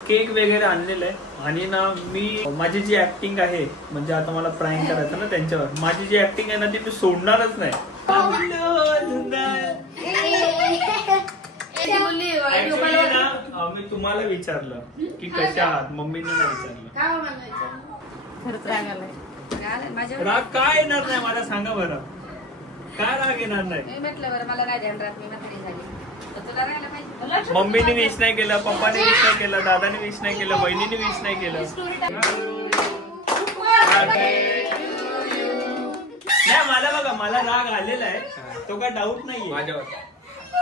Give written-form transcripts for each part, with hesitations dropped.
Cake वगैरे आणलेलं आहे आणि ना मी माझी जी ऍक्टिंग आहे म्हणजे आता मला प्रँक करायचं ना त्यांच्यावर, माझी जी ऍक्टिंग आहे ना ती मी सोडणारच नाही. ऍक्च्युली ना मी तुम्हाला विचारलं की कशा आहात, मम्मीने नाही विचारलं. राग काय येणार नाही मला सांगा बरं, काय राग येणार नाही? मम्मीने विश नाही केलं, पप्पाने विश नाही केलं, दादाने विश नाही केलं, बहिणीने विश नाही केलं. नाही मला बघा, मला राग आलेला आहे तो काय डाऊट नाहीये माझ्यावर.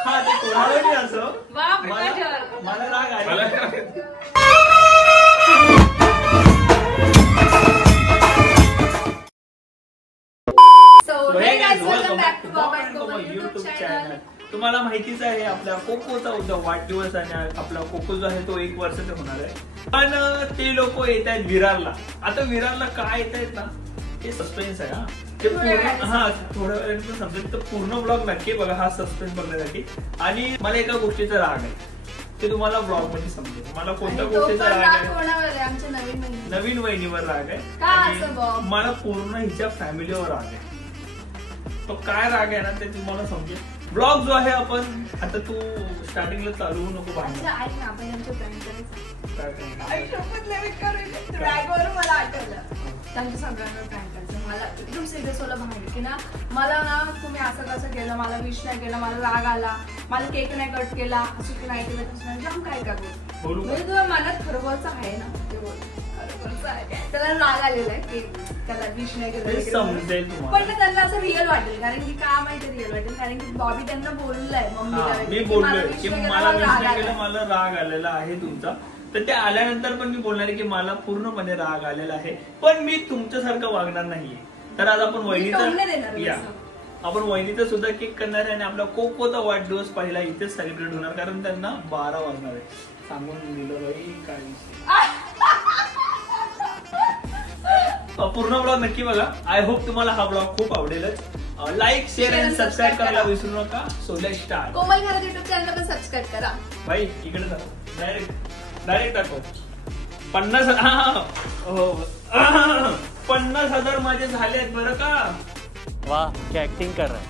हा ते कोणावरही असो मला राग आलेला. युट्यूब चॅनल तुम्हाला माहितीच आहे, आपल्या कोकोचा उद्या वाढदिवस आणि आपला कोको जो आहे तो 1 वर्षाचा होणार आहे. पण ते लोक येत आहेत विरारला. आता विरारला काय येत आहेत ना ते सस्पेन्स आहे. ते पूर्ण थोडं वेळ समजेल तर पूर्ण ब्लॉग नक्की बघा हा सस्पेन्स बघण्यासाठी. आणि मला एका गोष्टीचा राग आहे ते तुम्हाला ब्लॉग मध्ये समजेल. मला कोणत्या गोष्टीचा राग आहे? नवीन वहिनीवर राग आहे आणि मला पूर्ण हिच्या फॅमिलीवर राग आहे. तो काय राग आहे ना ते तुम्हाला समजेल. ब्लॉग जो आहे आपण आता तू स्टार्टिंगला चालवू नको बाहेर. मला आठवलं त्यांच्या सगळ्यांना प्रँक करायचं. मला एकदम सिरियस होला बाहेर की ना मला ना तुम्ही असं कसं केलं, मला विश नाही केलं, मला राग आला, मला केक नाही कट केला, असं नाही केलं, जाम काय करू म्हणजे तुला मनात खरोखरच आहे ना ते बोल खरोखरच आहे. त्याला राग आलेला आहे की त्याला विश नाही केलं, पण त्यांना असं रिअल वाटेल कारण की का माहिती रिअल वाटेल कारण की बॉबी त्यांना बोललाय मी बोललोय की मला विश नाही केलं, मला राग आलेला आहे तुमचा. तर ते आल्यानंतर पण मी बोलणार आहे की मला पूर्णपणे राग आलेला आहे पण मी तुमच्यासारखं वागणार नाहीये. तर आज आपण वहिनीचा सुद्धा केक करणार आहे आणि आपला कोकोचा वाढदिवस पहिला इथेच सेलिब्रेट होणार कारण त्यांना 12 वाजणार आहे. सांगून दिलं बाई काय. पूर्ण ब्लॉग नक्की बघा. आय होप तुम्हाला हा ब्लॉग खूप आवडेलच. लाईक शेअर आणि सबस्क्राईब करायला विसरू नका. So let's start. कोमल खरं युट्यूब चॅनल पण सबस्क्राईब करा. बाई इकडे जा डायरेक्ट दाखव. 50,000 माझे झाले आहेत बरं का. वाह क्या ऍक्टिंग कर रहा है.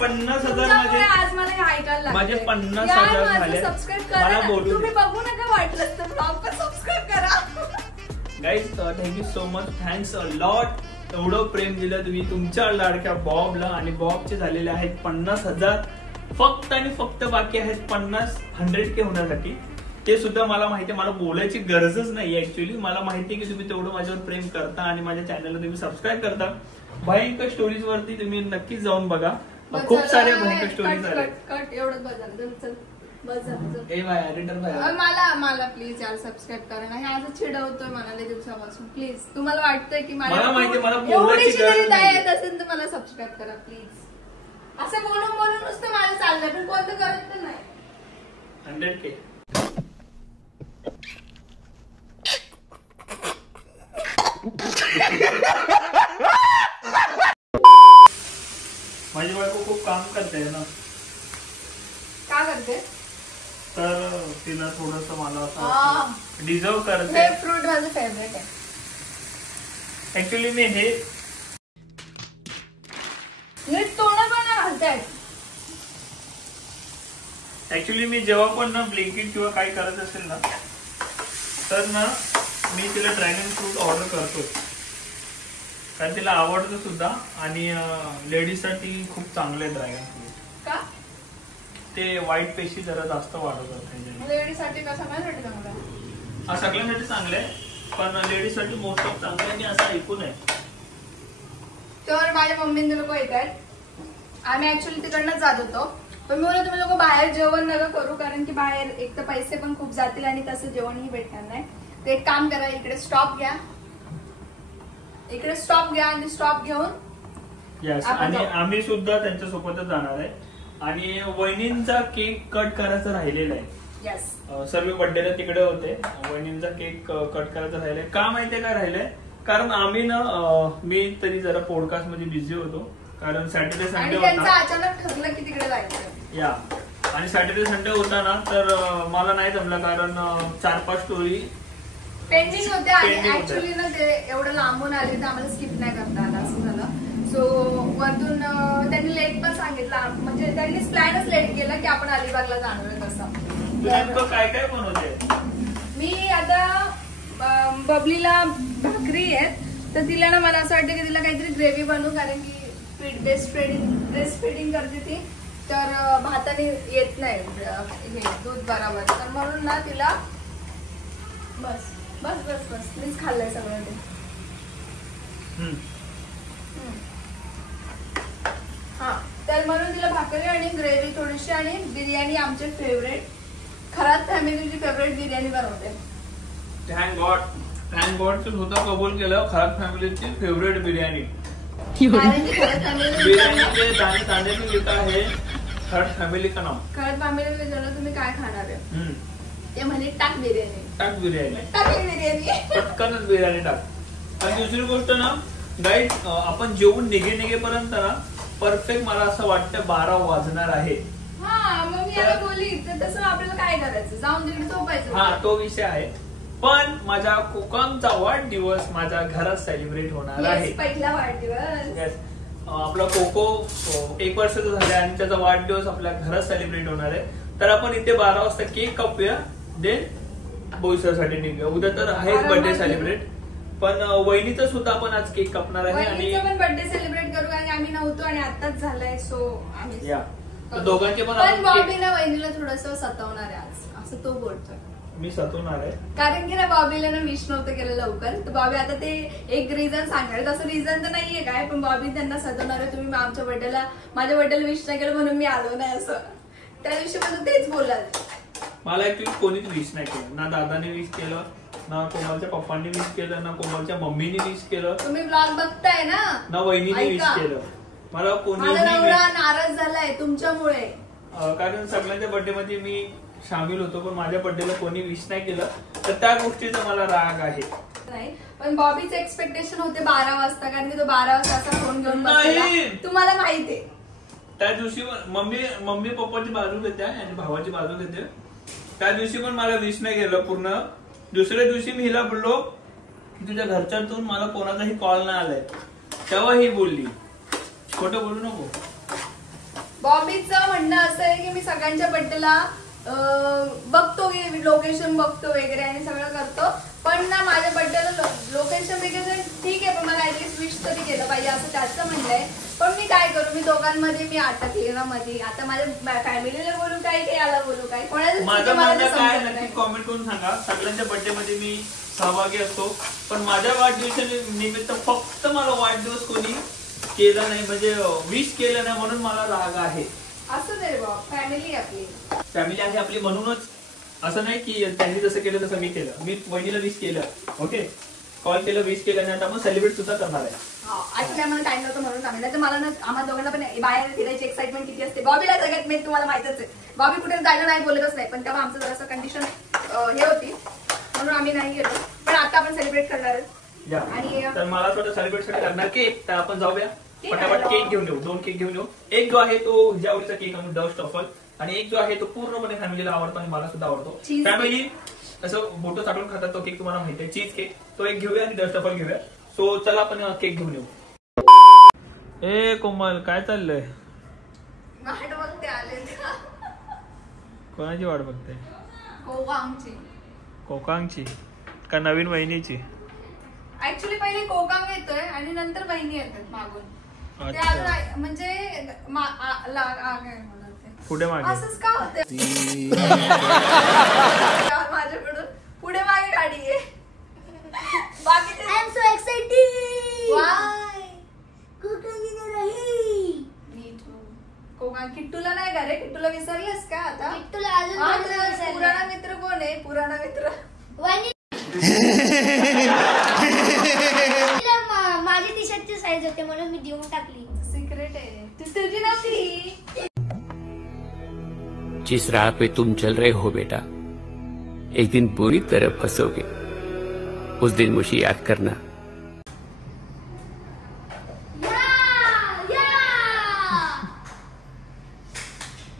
50,000 माझे 50,000 झाले. मला बोलू तुम्ही बघू नका वाटलं तर ब्लॉग पण सबस्क्राईब करा. Guys thank you so much. Thanks a lot. एवढं प्रेम दिलं तुम्ही तुमच्या लाडक्या बॉबला आणि बॉबचे झालेले आहेत 50,000. फक्त आणि फक्त बाकी आहेत 100K होण्यासाठी. ते सुद्धा मला माहिती आहे, मला बोलायची गरजच नाही. ऍक्च्युअली मला माहिती आहे की तुम्ही तेवढं माझ्यावर प्रेम करता आणि माझ्या चॅनलला तुम्ही सबस्क्राईब करता. भयंकर स्टोरीज वरती तुम्ही नक्कीच जाऊन बघा. खूप साऱ्या भयंकर स्टोरीज आहेत. मला प्लीज यार सबस्क्राईब करा. नाही आज चिडवतोय मला लय दिवसापासून. प्लीज तुम्हाला वाटतंय की मला माहिती मला बोलायची गरज नाही असेल तर मला सबस्क्राईब करा प्लीज. असं बोलून नुसतं मला चाललंय पण कोणतं करत तर नाही. 100K माझी बायको खूप काम करते ना. का करते? तर तिला थोडस मला असं डिझर्व करते. हे फ्रूट माझं फेवरेट आहे. ऍक्च्युली मी हे तोंड पण घालतायत. ऍक्च्युली मी जेव्हा पण ना ब्लिंकिट किंवा काही करत असेल ना तर ना मी तिला ड्रॅगन फ्रूट ऑर्डर करतो कारण तिला आवडतं सुद्धा आणि लेडीज साठी खूप चांगलं आहे ड्रॅगन फ्रूट. का? ते वाईट पेशी जरा जास्त वाढवतात. लेडीजसाठी का सगळ्यांसाठी चांगलं आहे? सगळ्यांसाठी चांगलं आहे पण लेडीज साठी मोस्ट ऑफ चांगलं आहे आणि असं ऐकून आहे. तर माझ्या मम्मीने लोक येत आहेत. आम्ही ऍक्च्युअली तिकडनं जात होतो पण मी बोलले तुम्ही लोक बाहेर जेवण नका करू कारण की बाहेर एक तर पैसे पण खूप जातील आणि तसं जेवणही भेटणार नाही. तर एक काम करा इकडे स्टॉप घ्या आणि स्टॉप घेऊन आणि आम्ही सुद्धा त्यांच्या सोबतच जाणार आहे. आणि वहिनींचा केक कट करायचा राहिलेला आहे. सर्व बर्थडेला तिकडे होते. वहिनींचा केक कट करायचा राहिलाय. का माहितीये का राहिलंय कारण आम्ही ना मी तरी जरा पॉडकास्ट मध्ये बिझी होतो कारण सॅटर्डे संडे होता. अचानक ठरलं की तिकडे जायचं. आणि सॅटर्डे संडे होता ना तर मला नाही जमलं कारण 4-5 स्टोरी पेंडिंग होत्या आणि ऍक्च्युली ना ते एवढं लांबून आले तर आम्हाला स्किप नाही करता आलं असं झालं. सो वरतून त्यांनी लेट पण सांगितलं, म्हणजे त्यांनी प्लॅनच लेट केला की आपण अलिबागला जाणार आहे तसं. काय काय बनवते? मी आता बबलीला भाकरी आहेत तर तिला ना मला असं वाटतं की तिला काहीतरी ग्रेव्ही बनवू, कारण की ब्रेस्ट फिडिंग करते ती, तर भाताने येत नाही हे दूध बरोबर, तर म्हणून ना तिला बस बस बस बस मीच खाल्लंय सगळं ते. हा, तर म्हणून तिला भाकरी आणि ग्रेव्ही थोडीशी आणि बिर्याणी आमचे फेवरेट, खरात फॅमिलीची फेवरेट बिर्याणी बनवते. थँक गॉड तू स्वतः कबूल केलं खरात फॅमिलीची फेवरेट बिर्याणी. बिर्याणी के दाने दाने में लिखा है खरात फॅमिली का नाम. खरात फॅमिली विचारलं तुम्ही काय खाणार आहे, ते म्हणे टाक बिर्याणी. टाक बिर्याणी, टाक बिर्याणी, पटकनच बिर्याणी टाक. आणि दुसरी गोष्ट ना गाईड, आपण जेवून निघेपर्यंत ना परफेक्ट मला असं वाटतं 12 वाजणार आहे. हा, मग मी याला बोलली तर तसं आपल्याला काय करायचं, जाऊन तिकडे झोपायचं. हा, तो विषय आहे. पण माझ्या कोकमचा वाढदिवस माझ्या घरात सेलिब्रेट होणार आहे. पहिला वाढदिवस. आपला कोको 1 वर्षाचा झाला आणि त्याचा वाढदिवस आपल्या घरात सेलिब्रेट होणार आहे. तर आपण इथे 12 वाजता केक कापूया, देन बोईसरसाठी निघूया. उद्या तर आहेच बर्थडे सेलिब्रेट, पण वहिनीचा सुद्धा आपण आज केक कापणार आहे आणि पण बर्थडे सेलिब्रेट करू, कारण आम्ही नव्हतो आणि आताच झालाय. सो आम्ही दोघांचे पण बॉबीला वहिनीला थोडस सतावणार आहे आज, असं तो बोलतोय. मी सतवणार आहे कारण की ना बॉबीला ना विश नव्हतं केलं लवकर, तर बॉबी आता ते एक रिझन सांगणार. तसं रिझन तर नाहीये काय, पण बॉबी त्यांना सतवणार आहे, तुम्ही आमच्या बर्थडेला माझ्या बर्थडेला विश नाही केलं म्हणून मी आलो नाही असं. त्या दिवशी पण तेच बोललात. मला ऍक्च्युली कोणीच विश नाही केलं, ना दादाने विश केलं, ना कोमलच्या पप्पांनी विश केलं, ना कोमलच्या मम्मीने विश केलं. तुम्ही ब्लॉग बघताय ना वहिनीने विश केलं. मला कोणी नाराज झालाय तुमच्यामुळे, कारण सगळ्यांच्या बर्थडे मध्ये मी सामील होतो, पण माझ्या बर्थडेला कोणी विश नाही केलं, तर त्या गोष्टीचा मला राग आहे. नाही, पण बॉबीचे एक्सपेक्टेशन होते 12 वाजता, कारण की तो 12 वाजता असा फोन घेऊन बसलेला, तुम्हाला माहिती आहे. त्या दिवशी मम्मी पप्पाची बाजू घेते आणि भावाची बाजू घेते. त्या दिवशी पण मला विश नाही केलं पूर्ण. दुसऱ्या दिवशी मी हिला बोललो की तुझ्या घरच्यांतून मला कोणाचाही कॉल नाही आलाय, तेव्हा ही बोलली खोटं बोलू नको. बॉबीचं म्हणणं असं आहे की मी सगळ्यांच्या बर्थडेला बघतो की लोकेशन बघतो वगैरे आणि सगळं करतो, पण ना माझ्या बर्थडेला लोकेशन वगैरे ठीक आहे, पण मला ऍटलीस्ट विश तरी केलं पाहिजे असं त्याचं म्हणणं आहे. पण मी काय करू, मी दोघांमध्ये मी अटकले ना मध्ये. आता माझ्या फॅमिलीला बोलू काय, याला बोलू काय, कोणाला काय नक्की कॉमेंट करून सांगा. सगळ्यांच्या बर्थडे मध्ये मी सहभागी असतो, पण माझ्या वाढदिवसानिमित्त फक्त मला वाढदिवस कोणी केलं नाही, म्हणजे विश केलं नाही, म्हणून मला राग आहे. असं नाही बा, फॅमिली आहे आपली, म्हणूनच असं नाही की त्यांनी जसं केलं तसं मी केलं. मी वहिनीला विश केलं, ओके, कॉल केलं, विश केलं, आणि आता आपण सेलिब्रेट सुद्धा करणार आहे. ऍक्च्युली आम्हाला टाइम नव्हतं म्हणून सांगितलं, तर मला ना आम्हाला दोघांना पण बाहेर फिरायची एक्साइटमेंट किती असते. बॉबीला सगळ्यात मेन तुम्हाला माहितच आहे, बॉबी कुठे जायला नाही बोलतच नाही, पण तेव्हा आमचं जरासं कंडिशन हे होती म्हणून आम्ही नाही गेलो. पण आता आपण सेलिब्रेट करणार आहे आणि तर मला थोडं सेलिब्रेट साठी लागणार केक, तर आपण जाऊया फटाफट केक घेऊन येऊ. 2 केक घेऊन येऊ. एक जो आहे तो आवडीचा केक आणून डस्ट ऑफल, आणि एक जो आहे तो पूर्णपणे फॅमिलीला आवडतो आणि मला सुद्धा आवडतो. फॅमिली असं बोटं चाटून खातात तो केक, तुम्हाला माहिती आहे, चीज केक. तो एक घेऊया आणि डस्ट ऑफल घेऊया. सो चला आपण केक घेऊन येऊ. ए कोमल, काय चाललंय? वाट बघते आले. कोणाची वाट बघते? कोकांगची का नवीन वहिनीची? ऍक्च्युली पहिले कोकांग येतोय आणि नंतर बहिणी येतात मागून. म्हणजे पुढे मागे असंच का होतं माझ्याकडून, पुढे मागे गाडी आहे. बाकी I am so excited. Why कोकांग किट्टूला नाही का रे? किट्टूला विसरलेस का आता? किट्टूला अजून पुराणा मित्र कोण आहे? पुराणा मित्र माझी टी शर्टची साईज होते म्हणून मी देऊन टाकली. सिक्रेट आहे, तुझी नव्हती. जिस राह पे तुम चल रहे हो बेटा, एक दिन बुरी तरह फंसोगे. उस दिन मुझे याद करना.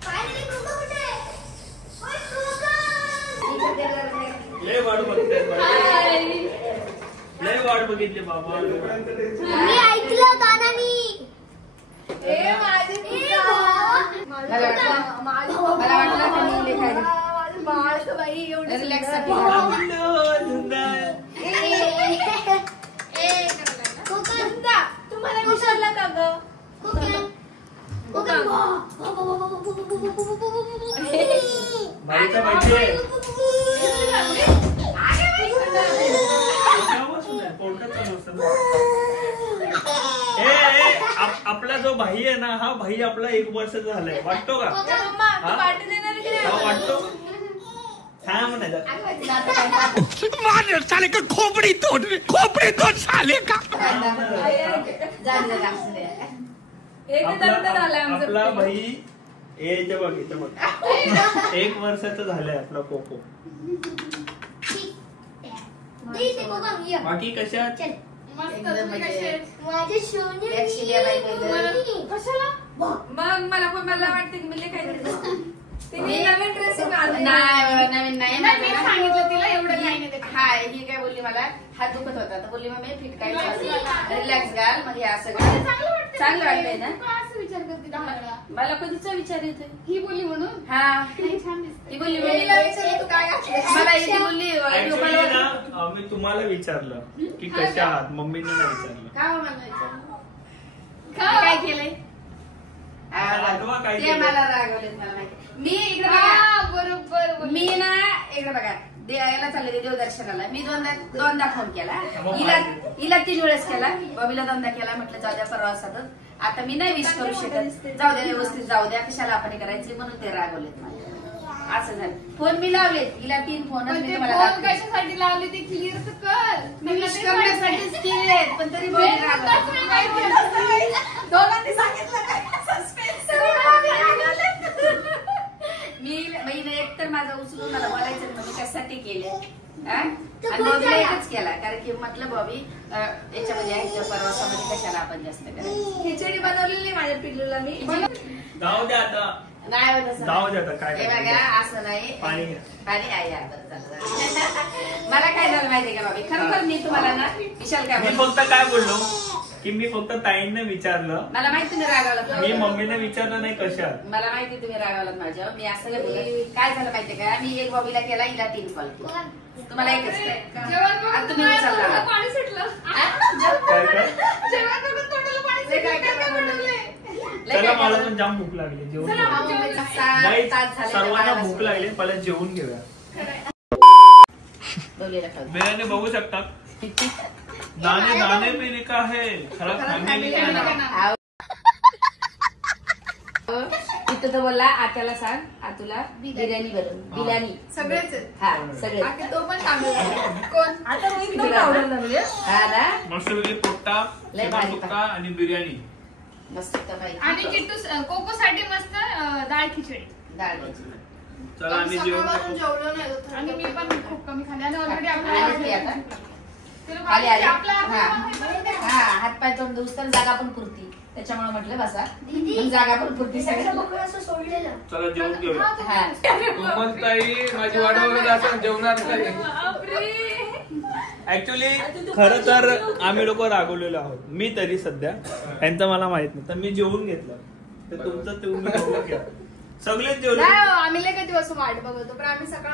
फायनली कोको कुठे? लय वाट बघितली बाबा. मी ऐकलं कानानी. मला वाटलं की मी लिखायला माझं बाळ बाई एवढं रिलॅक्स तुम्हाला विचारलं का ग? बाईचा पाहिजे आपला जो भाई आहे ना, हा भाई आपला 1 वर्षाचा झालाय. वाटतो का? वाटतो. साले का खोपड़ी तोड़ साले का. आपला भाई बघ 1 वर्षाचा झालाय आपला कोको. बाकी कशात मग मला वाटतं की मी काय नवीन ड्रेस नवीन नाही सांगितलं तिला एवढं नाही. हा ही काय बोलली मला हात दुखत होता तर बोलली मग मी फिट काय रिलॅक्स घाल मग हे असं चांगलं वाटतंय ना. असं विचार करते मला कधीचा विचार येतोय ही बोलली म्हणून. हा छान दिसते. ही बोलली मला इथे बोलली ना. मी तुम्हाला विचारलं की कशा आहात, मम्मीने नाही विचारलं. का मला विचारलं काय केलंय ते मला रागवलेत मला माहिती. मी इकडे बरोबर मी ना इकडे बघा याला चालले देवदर्शनाला. मी दोनदा फोन केला हिला 3 वेळेस केला. बॉबीला 2दा केला. म्हटलं जाऊ द्या प्रवासातच आता मी नाही विश करू शकत. जाऊ द्या व्यवस्थित जाऊ द्या कशाला आपण करायचे म्हणून ते रागवलेत मला. असं झालं. फोन मी लावलेत हिला 3 फोन कशासाठी लावली ते क्लिअर तर कर. मी विश करण्यासाठीच केलेत पण तरी दोघांनी सांगितलं मी एक तर माझा उचलून मला बोलायचं मी कशासाठी केले आणि बॉबीला एकच केला कारण की म्हटलं बॉबी याच्यामध्ये आहे प्रवासामध्ये कशाला आपण जास्त करायचं. खिचडी बनवलेली माझ्या पिल्लूला मी. जाऊ द्या आता नाही होत जाऊ द्या काय बघा असं नाही. पाणी आहे मला काय झालं माहितीये का बॉबी खरोखर मी तुम्हाला ना विशाल काय मी फक्त काय बोललो की मी फक्त ताईंना विचारलं. मला माहिती तुम्ही रागावलात. मी मम्मीने विचारलं नाही कशात. मला माहिती तुम्ही रागावलात माझ्यावर. मी असं नाही बोलत. काय झालं माहितीये का मी एक बॉबीला केला हिला 3 कॉल केला. तुम्हाला एकच केला. तुम्ही विचारला पाणी सुटलं. चला मला पण जाम भूक लागली. जेवण सर्वांना भूक लागली. पहिला जेवून घेऊया. बिर्याणी बघू शकता. दाने दाने पे लिखा है खरा खाने का. तिथं तर बोलला आत्याला सांग आतूला बिर्याणी बनवून. बिर्याणी सगळेच हा सगळे तो पण कोण आता हा ना मस्त वेगळी पोट्टा सुक्का आणि बिर्याणी मस्त. आणि किट्टू कोको साठी मस्त डाळ खिचडी. डाळ चला आम्ही जेवलो नाही आणि मी पण खूप कमी खाल्ले आणि ऑलरेडी हातपाय तोंड दिवस तर जागा पण पुरती त्याच्यामुळे म्हटलं बसा जागा पण पुरती सगळं सोडलेलं. चला जेवण घेऊया. माझी वाट वगैरे असं जेवणार ऍक्च्युली खरं तर आम्ही लोक रागवलेलो आहोत. मी तरी सध्या त्यांचं मला माहित नाही तर मी जेवून घेतलं तर तुमचं तुम्ही जेवलं घ्या. सगळेच जेवले. आम्ही लय कधी वाजता वाट बघतो पण आम्ही सकाळ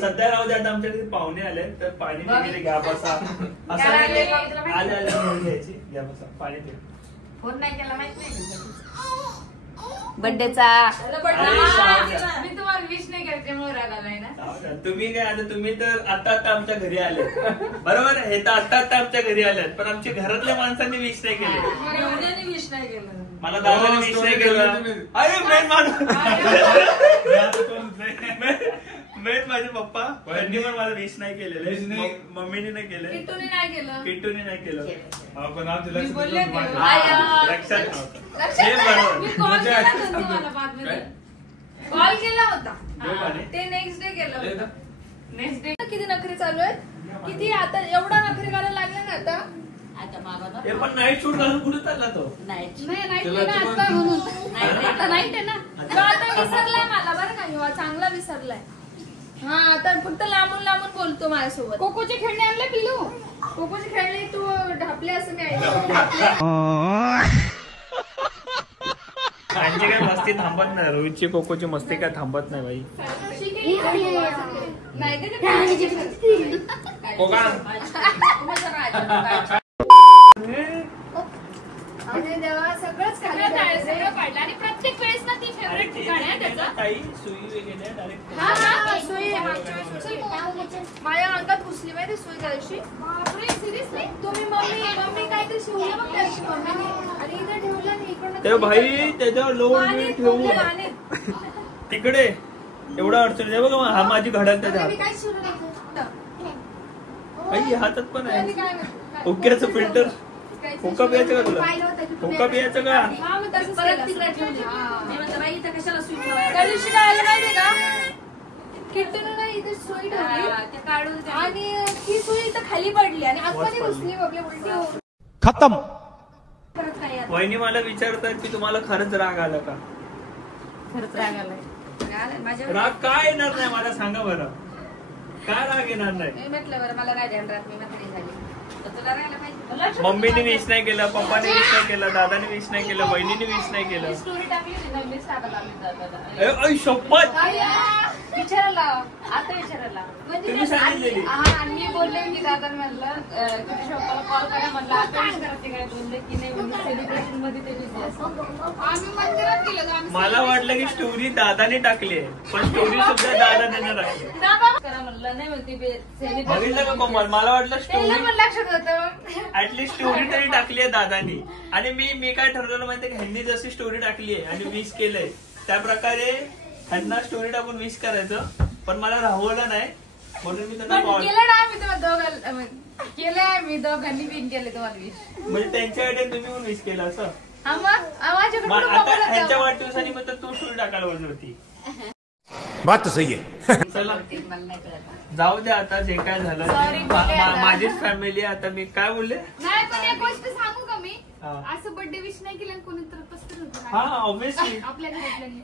सध्या राहू द्या. आता आमच्याकडे पाहुणे आले तर पाणी वगैरे घ्या बसा असं आले घ्यायची घ्या बसा पाणी ते. फोन नाही केला माहित नाही बर्थडेचा. मी तुम्हाला विश नाही करते म्हणून राग आलाय ना. तुम्ही काय आता तुम्ही तर आता आमच्या घरी आले बरोबर. हे तर आता आमच्या घरी आले पण आमच्या घरातल्या माणसांनी विश नाही केले. विश नाही केलं मला दादाने विश नाही केलं. अरे मेन माझे पप्पा त्यांनी पण मला विश नाही केलेलं. मम्मीने नाही केलं. किट्टूने नाही केलं. किट्टूने नाही केलं. लक्षात कॉल केला होता ते नेक्स्ट डे केलं होतं. नेक्स्ट डे किती नखरे चालू आहेत. किती आता एवढा नखरे करायला लागले ना आता. पण नाईट शूट घालून कुठे चालला तो. नाईट नाही नाईट आहे ना आता म्हणून. आता नाईट आहे ना. आता विसरलाय मला बरं का, युवा चांगला विसरलाय. हा आता फक्त लांबून लांबून बोलतो माझ्यासोबत. कोकोचे खेळणे आणले पिल्लू? कोकोचे खेळणे तू ढापले असं मी ऐकलं. त्यांची काय मस्ती थांबत नाही, रोहितची कोकोची मस्ती काय थांबत नाही बाई. सगळंच काढलं आणि प्रत्येक वेळेस ना ती फेवरेट ठिकाण आहे त्याचं. माझ्या अंगात घुसली माहिती सुई त्या दिवशी. सिरियसली तुम्ही मम्मी काहीतरी शिवलं बघ त्या दिवशी मम्मीने आणि इथे ठेवलं आणि इकडनं ते भाई त्याच्यावर लोन ठेवून तिकडे एवढा अडचण आहे बघा. हा माझी घडल त्याच्या मी काय शिवलं नव्हतं. आई हातात पण आहे हुक्क्याचं फिल्टर. हुक्का पियाचं का तुला? हुक्का पियाचं का? परत तिकडे ठेवली. मी म्हटलं बाई इथं कशाला सुई ठेवायला. त्या दिवशी काय आलं माहितीये का, किट्टूने ना इथे सुई ठेवली ते काढून आणि ती सुई इथं खाली पडली आणि आतमध्ये घुसली बघले उलटी होऊन. खत्म. परत काय यार. वहिनी मला विचारतात की तुम्हाला खरंच राग आला का? खरंच राग आलाय. माझ्या राग काय येणार नाही मला सांगा बरं, काय राग येणार नाही? मी म्हटलं बरं मला नाही ध्यान राहत, मी म्हातारी झाली तर तुला राहायला पाहिजे. मम्मीने विश नाही केलं, पप्पाने विश नाही केलं, दादाने विश नाही केलं, बहिणीने विश नाही केलं. स्टोरी टाकली होती ना, मीच टाकायला आम्ही ऐ शपथ विचारायला आता विचारायला तुम्ही सांगितलेली. हा मी बोलले की दादा म्हणलं तुझ्या शॉपाला कॉल करा म्हणलं आता विश करते काय, बोलले की नाही सेलिब्रेशन मध्ये ते बिझी असतो. आम्ही मंदिरात गेलो आम्ही. मला वाटलं की स्टोरी दादाने टाकली आहे, पण स्टोरी सुद्धा दादाने नाही टाकली. दादा करा म्हणलं नाही म्हणते बघितलं का कोमल, मला वाटलं त्याला स्टोरी पण लक्षात होतं. ऍटलीस्ट स्टोरी तरी टाकली आहे दादानी. आणि मी काय ठरवलं माहितीये, ह्यांनी जशी स्टोरी टाकली आहे आणि विश केलंय त्या प्रकारे ह्यांना स्टोरी टाकून विश करायचं, पण मला राहवलं नाही म्हणून मी त्यांना कॉल केलं ना आम्ही तुम्हाला केलंय, मी दोघांनी बिन केले तुम्हाला विश. म्हणजे त्यांच्या आयडिया तुम्ही पण विश केलं असं. हा मग मग आता ह्यांच्या वाढदिवसानिमित्त मग तू स्टोरी टाकायला पाहिजे होती. बात तो सही है. चला जाऊ दे आता, जे काय झालं Sorry, बोलले आता. माझीच फॅमिली. आता मी काय बोलले? नाही पण एक गोष्ट सांगू का मी, हा. असं बर्थडे विश नाही केलं कोणी तर पस्तर होतं. हा ऑब्विसली. आपल्या घरातल्यांनी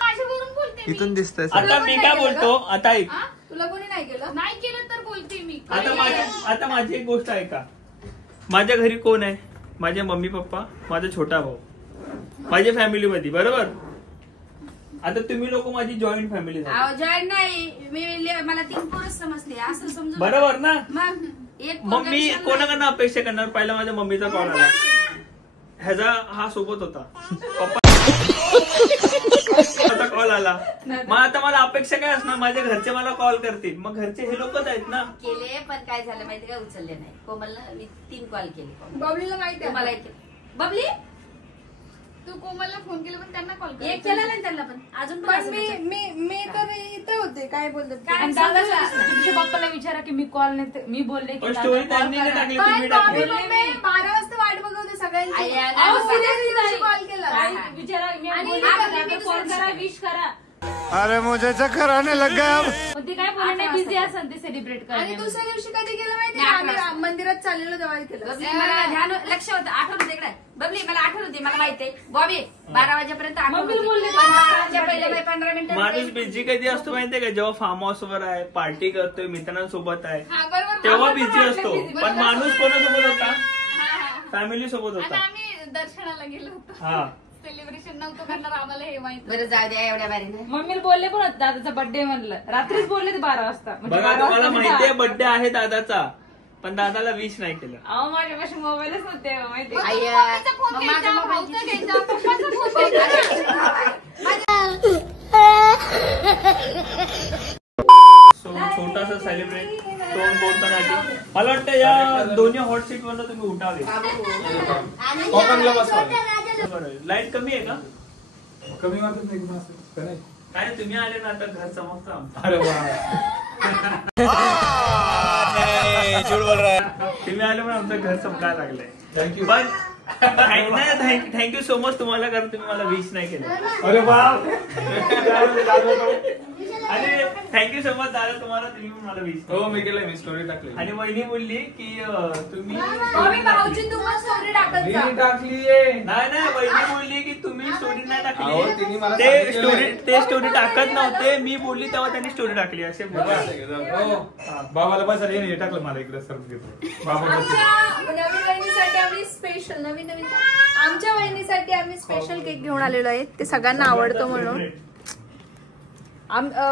माझ्यावरून बोलते मी. इथून दिसतंय. आता मी काय बोलतो, आता ऐक. हा? तुला कोणी नाही केलं? नाही केलं तर बोलते मी. आता माझी एक गोष्ट ऐका. माझ्या घरी कोण आहे? माझे मम्मी पप्पा, माझा छोटा भाऊ, माझ्या फॅमिली मध्ये, बरोबर? आता तुम्ही लोक माझी जॉईंट फॅमिली जॉईन नाही, मी मला 3 पोरच समजते असं समजून. बरोबर ना? मग एक मग मी कोणाकडनं अपेक्षा करणार? पहिला माझ्या मम्मीचा कॉल आला, ह्याचा हा सोबत होता, पप्पाचा कॉल आला. मग आता मला अपेक्षा काय असणार? माझ्या घरचे मला कॉल करतील, मग घरचे हे लोकच आहेत ना. केले पण काय झालं माहिती काय, उचलले नाही. कोमलला मी 3 कॉल केले. बबलीला माहिती आहे मला बबली तू कोमलला फोन केला पण त्यांना कॉल एक केला नाही त्यांना, पण अजून पण मी तर इथे होते. काय बोलतात आणि दादाला तुमच्या पप्पाला विचारा की मी कॉल नाही, मी बोलले की पण स्टोरी त्यांनी नाही टाकली, तुम्ही टाकली. 12 वाजता वाट बघत होते सगळ्यांची. आई, आई, अहो, आई, seriously कॉल केला. विचारा मी आणि बोलले कॉल करा, विश करा. अरे मुझे चक्कर आने लग गया अब. मग ते काय बोलले नाही, बिझी असेल ते सेलिब्रेट आणि करणे. दुसऱ्या दिवशी कधी केलं माहिती नाही, आम्ही मंदिरात चाललेलो तेव्हा केलं. बबली मला ध्यान लक्ष होतं, आठवण होते इकडे. बबली मला आठवण होती, मला माहिती आहे. बॉबी 12 वाजेपर्यंत आठवण मम्मीला होती. बोलले, पण 12 पहिले 15 मिनिटं माणूस बिझी कधी असतो माहितीये का? जेव्हा फार्म हाऊस वर आहे, पार्टी करतोय, मित्रांसोबत आहे, हा, बरोबर. तेव्हा आपण बिझी पण असतो. busy. पण माणूस कोणासोबत होता? हा. फॅमिली सोबत आणि होता. आम्ही दर्शनाला गेलो होतो, हा, सेलिब्रेशन नव्हतं करणार, आम्हाला हे माहिती. बरं जाऊ द्या एवढ्या बारीने. मम्मीला बोलले पण होते दादाचा बर्थडे म्हणलं, रात्रीच बोलले ते 12 वाजता. म्हणजे बघा 12 तुम्हाला वाजता माहितीये बर्थडे आहे दादाचा, पण दादाला विश नाही केलं. अहो माझ्यापाशी मोबाईलच नव्हते माहिती. आई, मग माझा मोबाईल छोटासा सेलिब्रेट तोंड बोलताना आधी. मला वाटतं या दोन्ही हॉट सीट वरनं तुम्ही उठावे. लाईट कमी आहे का? कमी वाटत नाही का नाही? काय नाही, तुम्ही आले ना आता घर चमकतं आमचं. अरे वा. तुम्ही आले पण आमचं घर चमकायला लागलंय. थँक्यू. पण थँक्यू सो मच तुम्हाला, कारण तुम्ही मला विश नाही केलं. अरे वा. आणि थँक्यू सो मच दादा तुम्हाला, तुम्ही मला विश. हो मी केलंय, मी स्टोरी टाकली. आणि वहिनी बोलली की तुम्ही भाऊजी तुम्हाला स्टोरी टाकत जा. मी टाकलीये. नाही वहिनी बोलली की तुम्ही स्टोरी नाही अहो, तिने मला टाकली, ते स्टोरी टाकत नव्हते, मी बोलली तेव्हा त्यांनी स्टोरी टाकली असे बोलले. हो बाबाला बस हे टाकलं मला इकडे सर्व घेतो. बाबा आमच्या नवीन वहिनीसाठी आम्ही स्पेशल नवीन आमच्या वहिनीसाठी आम्ही स्पेशल केक घेऊन आलेलो आहे, ते सगळ्यांना आवडतो म्हणून.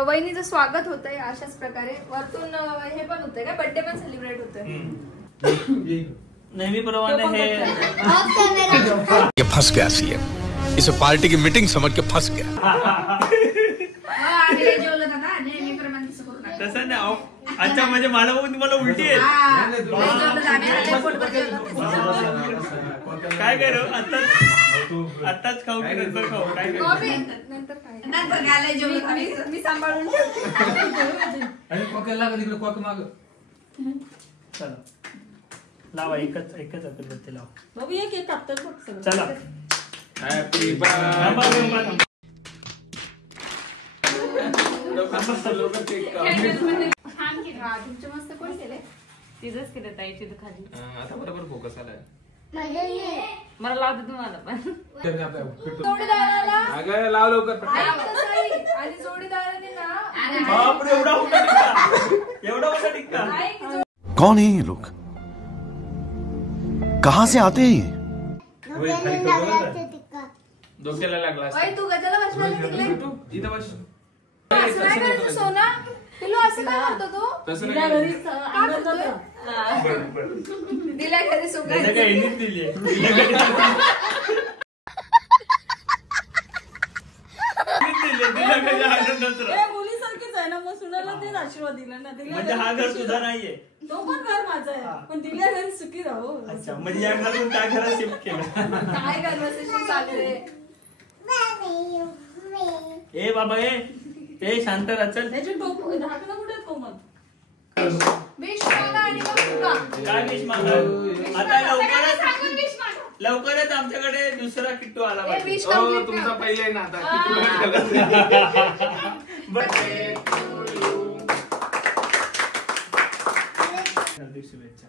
वहिनीचं स्वागत होतंय अशाच प्रकारे. वरतून हे पण होतंय का, बर्थडे पण सेलिब्रेट होतोय नेहमीप्रमाणे हे. ये फंस गया सीएम, इसे पार्टी की मीटिंग समझ के फंस गया. तसं नाही. अच्छा म्हणजे मला बघून तुम्हाला उलटी आहे. काय करू आताच खाऊ की नंतर खाऊ, काय करू? मी सांभाळून चला लावा, एकच अगरबत्ती लावा. बाबू एक एक कापतात बघ सगळं. चला हॅपी तुमचे मस्त कोण केले? तिथंच केलं ताई, तिथं खाली. आता बरोबर फोकस आलाय. मला लावते तुम्हाला पण. जोडीदाराला अगं लाव लवकर. आणि जोडीदाराने ना बापरे, एवढा मोठा टिक्का. कौन है ये लोग, कहाँ से आते हैं ये? डोक्याला लागला. बाई, तू गजाला बसवायला तिकडे इथं बस. असं नाही करत सोना. पिलू असं काय करतो तू? तसं तिला नाही. घरी काय करतोय? दिल्या घरी सोकायचं. काय एनीच दिली मुलीसारखीच आहे ना, मग सुनाला तेच आशीर्वाद दिला ना. म्हणजे हा घर तुझा नाहीये. तो पण घर माझा आहे, पण दिल्या घरी सुखी राहू. अच्छा, म्हणजे या घरातून त्या घरात शिफ्ट केलं. काय कन्व्हर्सेशन चालू आहे? ए बाबा ए शांत राहा, चल. त्याची टोप ढाकणं कुठे आहेत कोमल? विश मागा आणि मग तुका. काय विश मागा? आता लवकरच आमच्याकडे दुसरा किट्टू आला हे विश हो complete तुमचा कर. पहिले आहे ना आता. शुभेच्छा.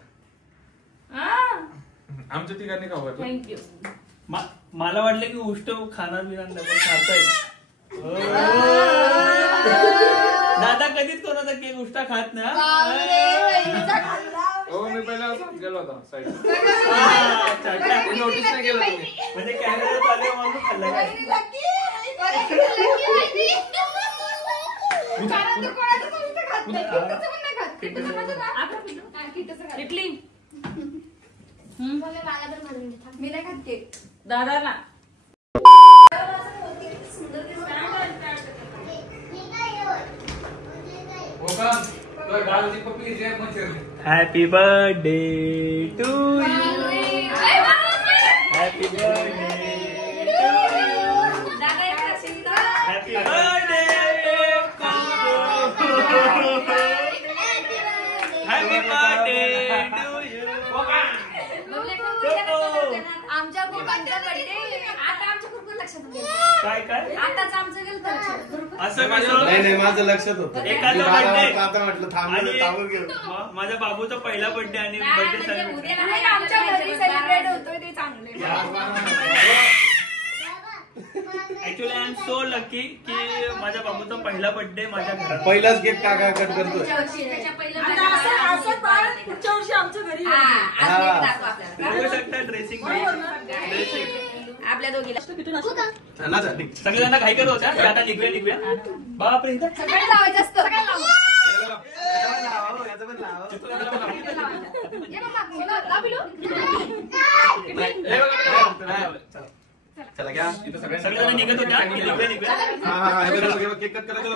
आमच्या ठिकाणी का होतं? थँक्यू. मला वाटलं की उष्ट खाणार बिणार नाही, खाताय. दादा कधीच कोणाचा केक उष्टा खात ना. हो मी पहिला गेलो होता साईड. नोटीस नाही केलं तुम्ही, म्हणजे कॅमेरा चालू म्हणून खाल्ला काय? इटली. मी नाही खात केक. दादाला. हो का? तो डालची पप्पी जे मच्छर. Happy birthday to you. Happy birthday दादा एक असेल तर. Happy birthday happy birthday to you. आमच्या कोकांचा बर्थडे आता आमच्या कुरकुर लक्षात गेलं. काय काय आताच आमचं गेलं तर लक्षात. असं नाही कसं? नाही माझं लक्षात होतं. एखादा मी birthday. आता म्हटलं थांबून गेलो. माझ्या बाबूचा पहिला बर्थडे आणि नाही, बर्थडे म्हणजे सेलिब्रेट. उद्याला नाही, नाही, आमच्या घरी आमच्या सेलिब्रेट घरी होतोय ते चांगले. Actually I am so lucky की माझ्या बाबूचा पहिला बर्थडे माझ्या घरात. पहिलाच केक काका कट करतोय. त्याच्या पहिलं आता असं बाळ पुढच्या वर्षी आमच्या घरी हा, येईल. आज केक दाखव आपल्याला. बघू शकता ड्रेसिंग आपल्या दोघीला. सगळ्यांना घाई करत होत्या की आता निघूया. बापरे इथं सकाळी लावायचं असतं. सकाळी लावा. ये बाबा, बोला, लाव पिलू. चला घ्या. सगळ्यांना निघत होत्या की निघूया. हा केक कट करायचं.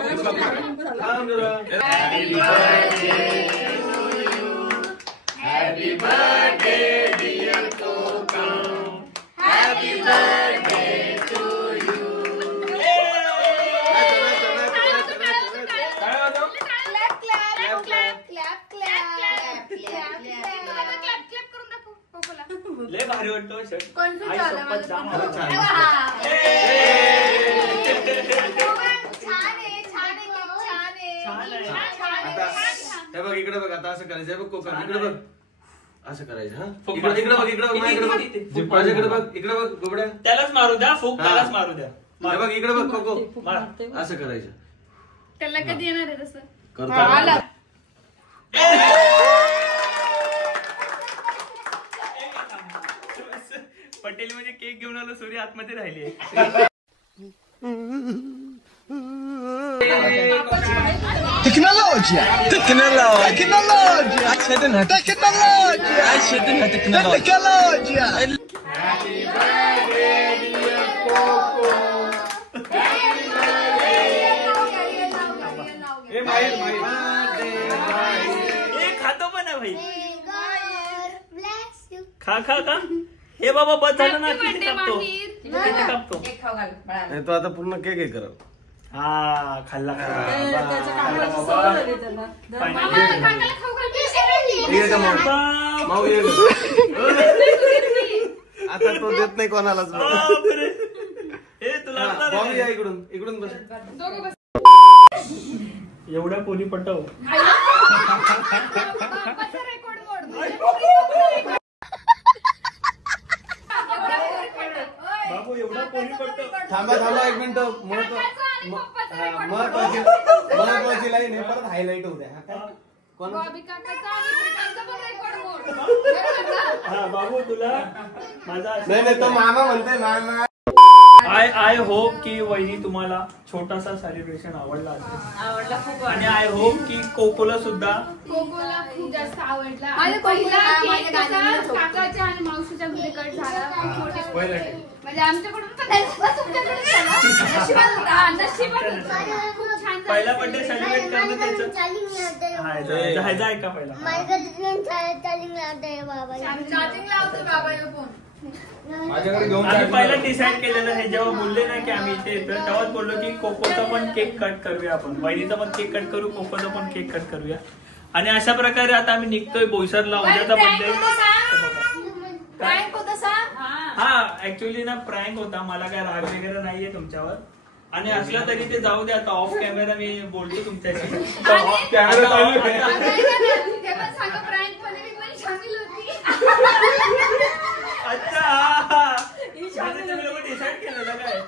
Happy birthday dear Koka. Happy birthday to you. लय भारी वाटतो शर्ट. Confuse आई झाला शपथ जाम मला. आवडला. छान आहे, छान आहे, छान इकडे बघ आता असं करायचं बघ कोकण इकडे बघ असं करायचं हा इकडे बघ माझ्याकडे बघ इकडे बघ गोबड्या त्यालाच मारू द्या फुक त्यालाच मारू द्या बघ इकडे बघ कोको असं करायचं त्याला कधी येणार आहे तसं करतो पटेल म्हणजे केक घेऊन आलो सूर्य आतमध्ये राहिली Tecnologia! Tecnologia! Tecnologia! Happy birthday dear Coco. खातो पण आहे भाई खा खा का हे बाबा बस झालं ना किती कापतो किती कापतो तो आता पूर्ण केक आहे करत हा खाल्ला आता तो देत नाही कोणालाच तुला इकडून इकडून बस एवढ्या पोरी पटव बाबू एवढा पोरी पटव थांबा एक मिनिट महत्वाची लाईन आहे परत हायलाइट होऊ द्या हा बाबू तुला माझा नाही तो मामा म्हणतोय मामा आय होप की वहिनी तुम्हाला छोटासा सेलिब्रेशन आवडला असेल आणि आय होप की कोकोला सुद्धा खूप जास्त आवडला आणि पहिला केक काकाच्या आणि मावशीच्या घरी कट झाला म्हणजे आमच्याकडून खूप छान पहिला बर्थडे सेलिब्रेट करणं त्याचं आहे का पहिला चार्जिंग लावतो बाबा फोन आम्ही पहिला डिसाइड केलेलं आहे जेव्हा बोलले ना की आम्ही इथे येतो तेव्हाच बोललो की कोकोचा पण केक कट करूया आपण वहिनीचा पण केक कट करू कोकोचा पण केक कट करूया आणि अशा प्रकारे आता आम्ही निघतोय बोईसरला उद्याचा बर्थडे हा ऍक्च्युअली ना प्रँक होता मला काय राग वगैरे नाहीये तुमच्यावर आणि असला तरी ते जाऊ दे आता ऑफ कॅमेरा मी बोलतो तुमच्याशी ऑफ कॅमेरा अच्छा डिसाइड केलेलं काय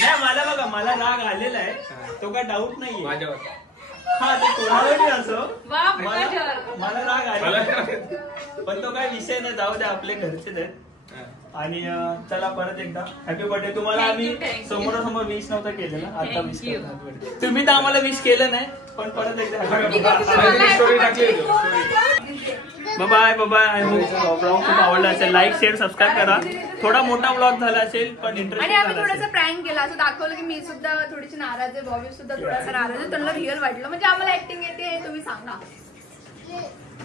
नाही मला बघा मला राग आलेला आहे तो काय डाऊट नाहीये माझ्यावर हा ते कोणावरही असो मला राग आलेला पण तो काय विषय नाही जाऊ द्या आपले घरचेच आहेत आणि चला परत एकदा हॅपी बर्थडे तुम्हाला आम्ही समोरासमोर विश नव्हता केलेला आता विश करतो तुम्ही तर आम्हाला विश केलं नाही पण परत एकदा bye bye I hope blog खूप आवडला असेल लाईक शेअर सबस्क्राईब करा थोडा मोठा ब्लॉग झाला असेल पण आणि आम्ही थोडासा प्रँक केला असं दाखवलं की मी सुद्धा थोडीशी नाराज आहे बॉबी सुद्धा थोडासा नाराज आहे त्यांना रिअल वाटलं म्हणजे आम्हाला ऍक्टिंग येते हे तुम्ही सांगा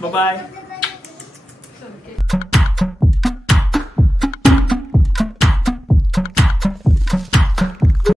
बाय